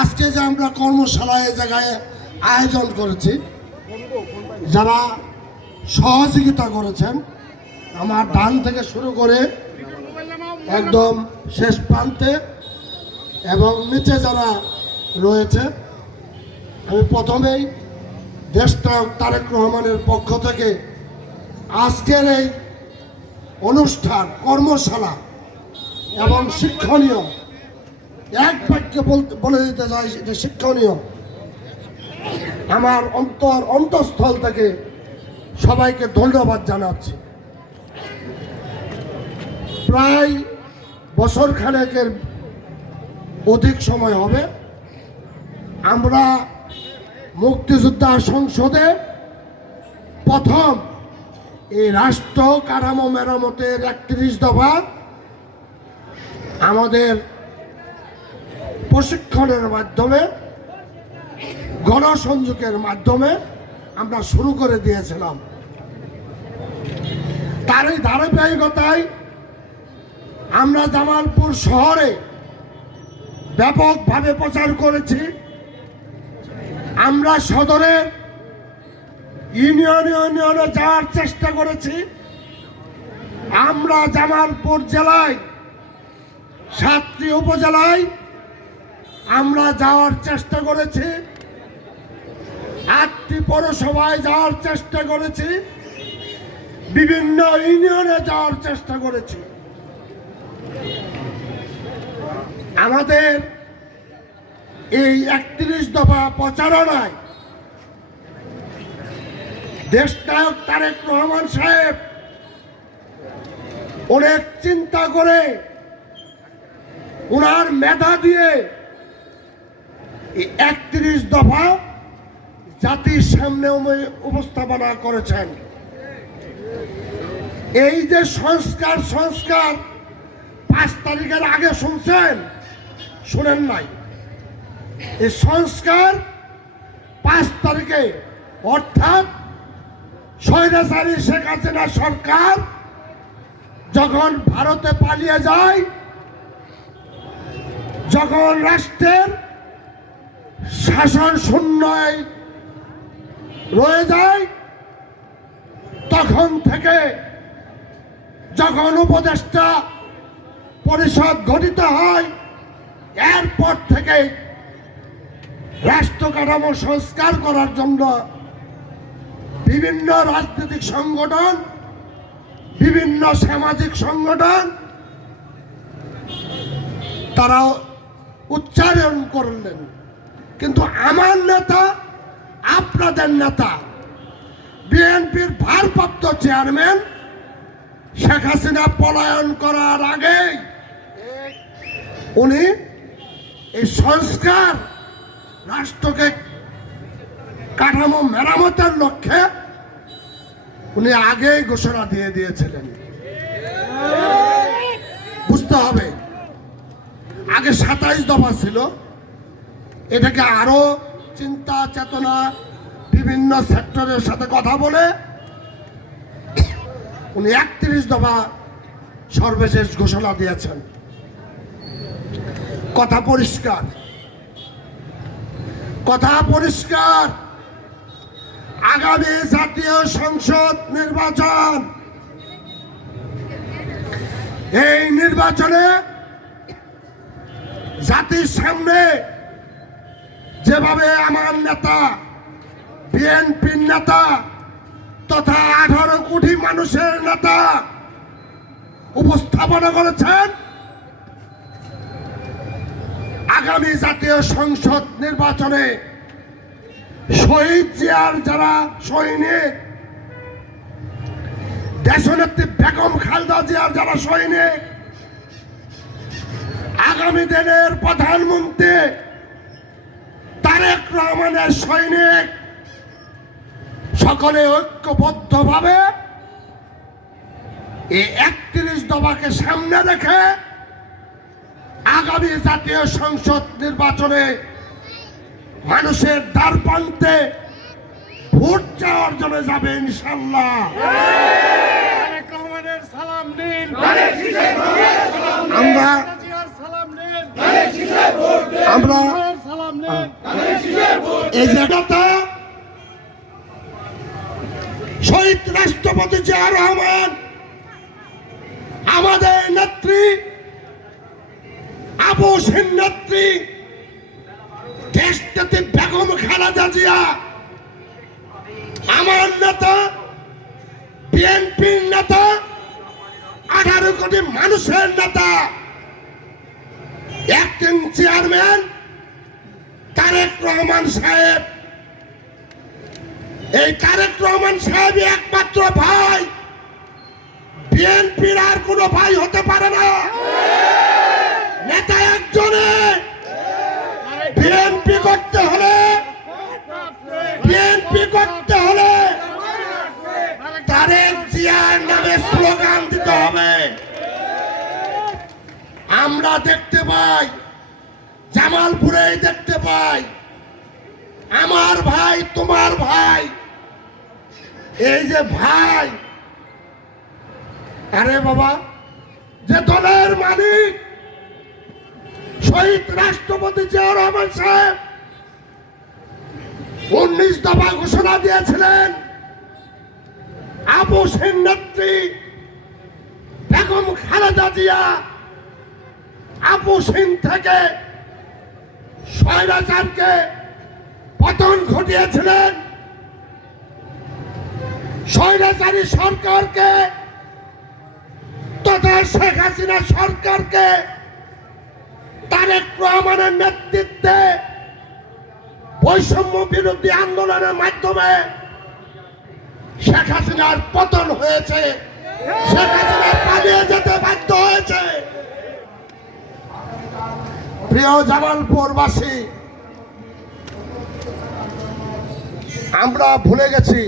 আজকে যে আমরা কর্মশালা এ জায়গায় আয়োজন করেছি, যারা সহযোগিতা করেছেন, আমার ডান থেকে শুরু করে একদম শেষ প্রান্তে এবং নিচে যারা রয়েছে, আমি প্রথমেই দেশনায়ক তারেক রহমানের পক্ষ থেকে আজকের এই অনুষ্ঠান, কর্মশালা এবং শিক্ষণীয় এক বাক্যে বলে দিতে চাই এটা শিক্ষণীয়। আমার অন্তর, অন্তঃস্থল থেকে সবাইকে ধন্যবাদ জানাচ্ছি। প্রায় বছর খানেকের অধিক সময় হবে। আমরা মুক্তিযোদ্ধা সংসদে প্রথম এই রাষ্ট্র কাঠামো মেরামতের একত্রিশ দফা আমাদের প্রশিক্ষণের মাধ্যমে, গণসংযোগের মাধ্যমে আমরা শুরু করে দিয়েছিলাম। তার এই ধারাবাহিকতায় আমরা জামালপুর শহরে ব্যাপকভাবে প্রচার করেছি। আমরা সদরে ইউনিয়ন ইউনিয়নে যাওয়ার চেষ্টা করেছি। আমরা জামালপুর জেলায় সাতটি উপজেলায় আমরা যাওয়ার চেষ্টা করেছি। আটটি পৌরসভায় যাওয়ার চেষ্টা করেছি। বিভিন্ন ইউনিয়নে যাওয়ার চেষ্টা করেছি। আমাদের এই একত্রিশ দফা প্রচারণায় দেশনায়ক তারেক রহমান সাহেব অনেক চিন্তা করে ওনার মেধা দিয়ে একত্রিশ দফা জাতির সামনে উপস্থাপনা করেছেন। এই যে সংস্কার সংস্কার পাঁচ তারিখের আগে শুনছেন? শুনেন নাই। এই সংস্কার পাঁচ তারিখে, অর্থাৎ স্বৈরাচারী শেখ হাসিনা সরকার যখন ভারতে পালিয়ে যায়, যখন রাষ্ট্রের শাসন শূন্যয় রয়ে যায়, তখন থেকে যখন উপদেষ্টা পরিষদ গঠিত হয়, এরপর থেকে রাষ্ট্র কাঠামো সংস্কার করার জন্য বিভিন্ন রাজনৈতিক সংগঠন, বিভিন্ন সামাজিক সংগঠন তারা উচ্চারণ করলেন। কিন্তু আমার নেতা, আপনাদের নেতা, বিএনপির ভারপ্রাপ্ত চেয়ারম্যান শেখ হাসিনা পলায়ন করার আগেই উনি এই সংস্কার রাষ্ট্রকে কাঠামো মেরামতের লক্ষ্যে উনি আগেই ঘোষণা দিয়ে দিয়েছিলেন। বুঝতে হবে, আগে সাতাইশ দফা ছিল এটাকে আরও চিন্তা, চেতনা বিভিন্ন সেক্টরের সাথে কথা বলে উনি একত্রিশ দফা সর্বশেষ ঘোষণা দিয়েছেন। কথা পরিষ্কার। কথা পরিষ্কার। আগামী জাতীয় সংসদ নির্বাচন। এই নির্বাচনে জাতির সামনে যেভাবে আমার নেতা, বিএনপির নেতা তথা আঠারো কোটি মানুষের নেতা উপস্থাপনা করেছেন, আগামী জাতীয় সংসদ নির্বাচনে শহীদ জিয়ার যারা সৈনিক, দেশনেত্রী বেগম খালদা জিয়ার যারা সৈনিক, আগামী দিনের প্রধানমন্ত্রী তারেক রহমানের সৈনিক সকলে ঐক্যবদ্ধভাবে এই একত্রিশ দফাকে সামনে রেখে আগামী জাতীয় সংসদ নির্বাচনে মানুষের দ্বার প্রান্তে ভোট চাওয়ার জন্য যাবে ইনশাল্লাহ সালাম দিন। আমরা আমরা সালাম এই জায়গাটা শহীদ রাষ্ট্রপতি রহমান, আমাদের নেত্রী, আবু সিন নেত্রী দেশটাতে বেগম জিয়া, আমার নেতা, বিএনপির নেতা, আঠারো কোটি মানুষের নেতা অ্যাক্টিং চেয়ারম্যান তারেক রহমান সাহেব। এই তারেক রহমান সাহেব একমাত্র ভাই। বিএনপির আর কোনো ভাই হতে পারে না। নেতা একজনে। বিএনপি করতে হলে, বিএনপি করতে হলে তারেক জিয়ার নামে স্লোগান দিতে হবে। আমরা দেখতে পাই জামালপুরে দেখতে আমার ভাই, তোমার ভাই। এই যে ভাই। আরে বাবা, যে দলের মালিক, শহীদ রাষ্ট্রপতি জিয়া রহমান সাহেব, উনিশ দফা ঘোষণা দিয়েছিলেন, আবু সেন নেত্রী, বেগম খালেদা জিয়া, আবু সিং থেকে স্বৈরাচারকে পতন ঘটিয়েছিলেন। স্বৈরাচারী সরকারকে তথা শেখ হাসিনা সরকারকে তারেক রহমানের নেতৃত্বে বৈষম্য বিরোধী আন্দোলনের মাধ্যমে শেখ হাসিনার পতন হয়েছে। শেখ হাসিনা পালিয়ে যেতে বাধ্য হয়েছে। প্রিয় জামালপুরবাসী আমরা ভুলে গেছি।